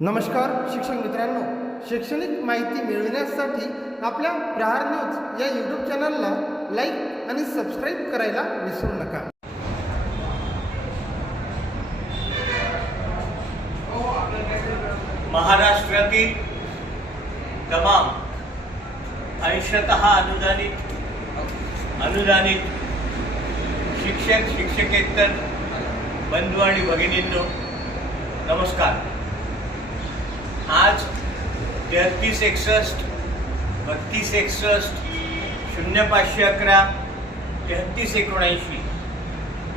नमस्कार शिक्षक मित्रांनो. शैक्षणिक माहिती मिळविण्यासाठी आपल्या प्रहार न्यूज या यूट्यूब चॅनलला लाईक आणि सबस्क्राईब करायला विसरू नका. महाराष्ट्रातील तमाम अंशतः अनुदानित अनुदानित शिक्षक शिक्षकेतर बंधू आणि भगिनींनो नमस्कार. तेहतीस एकसष्ट बत्तीस एकसष्ट शून्य पाचशे अकरा तेहतीस एकोणऐंशी.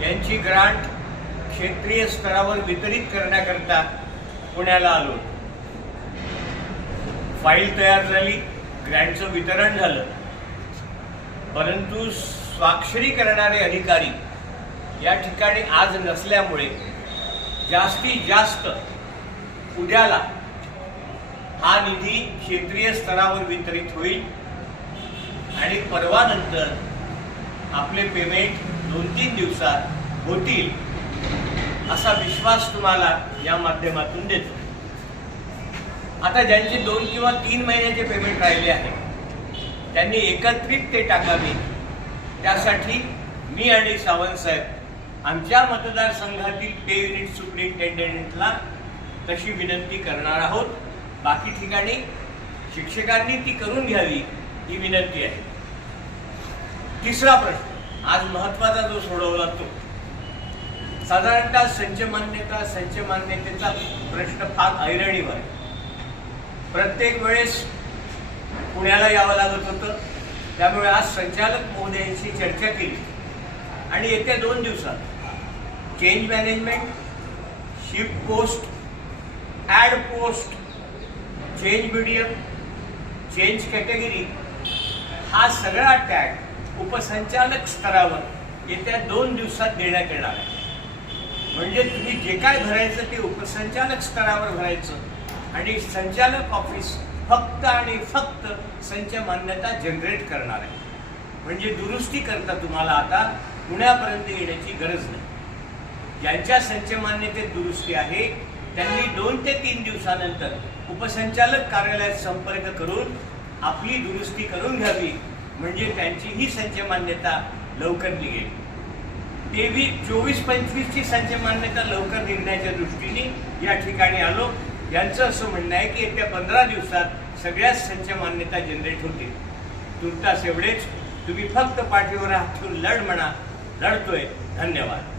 यांची ग्रांट क्षेत्रीय स्तरावर वितरित करण्याकरता पुण्याला आलो फाईल तयार झाली ग्रँटचं वितरण झालं. परंतु स्वाक्षरी करणारे अधिकारी या ठिकाणी आज नसल्यामुळे जास्तीत जास्त उद्याला हा निधी क्षेत्रीय स्तरावर वितरित होईल. आणि परवानंतर आपले पेमेंट दोन तीन दिवसात होतील असा विश्वास तुम्हाला या माध्यमातून देतो. आता ज्यांचे दोन किंवा तीन महिन्याचे पेमेंट राहिले आहे त्यांनी एकत्रित ते टाकावे. त्यासाठी मी आणि सावंत साहेब आमच्या मतदारसंघातील पे युनिट सुप्रिंटेंडेंटला तशी विनंती करणार आहोत. बाकी ठिकाणी शिक्षकांनी ती करून घ्यावी ही विनंती आहे. तिसरा प्रश्न आज महत्त्वाचा जो सोडवला तो. साधारणतः संच मान्यता संच मान्यतेचा प्रश्न फार ऐरणीवर आहे. प्रत्येक वेळेस पुण्याला यावं लागत होतं. त्यामुळे आज संचालक महोदयांशी चर्चा केली. आणि येत्या दोन दिवसात change management shift post add post change medium change category हा सगळा टॅग उपसंचालक स्तरावर येत्या दोन दिवसात देण्यात येणार आहे. म्हणजे तुम्ही जे काय भरायचं ते उपसंचालक स्तरावर भरायचं आणि संचालक ऑफिस फक्त आणि फक्त संच मान्यता जनरेट करणार आहे. म्हणजे दुरुस्ती करता तुम्हाला आता पुण्यापर्यंत येण्याची गरज नाही. ज्यांच्या संच मान्यतेत दुरुस्ती आहे त्यांनी दोन ते तीन दिवसानंतर उपसंचालक कार्यालयात संपर्क करून आपली दुरुस्ती करून घ्यावी म्हणजे त्यांची ही संच मान्यता लवकर निघेल. तेवीस चोवीस पंचवीसची संच मान्यता लवकर निघण्याच्या दृष्टीने या ठिकाणी आलो. यांचं असं म्हणणं आहे की येत्या पंधरा दिवसात सगळ्याच संच मान्यता जनरेट होतील. तुर्तास एवढेच. तुम्ही फक्त पाठीवर हात ठेवून लढ म्हणा. लढतोय. धन्यवाद.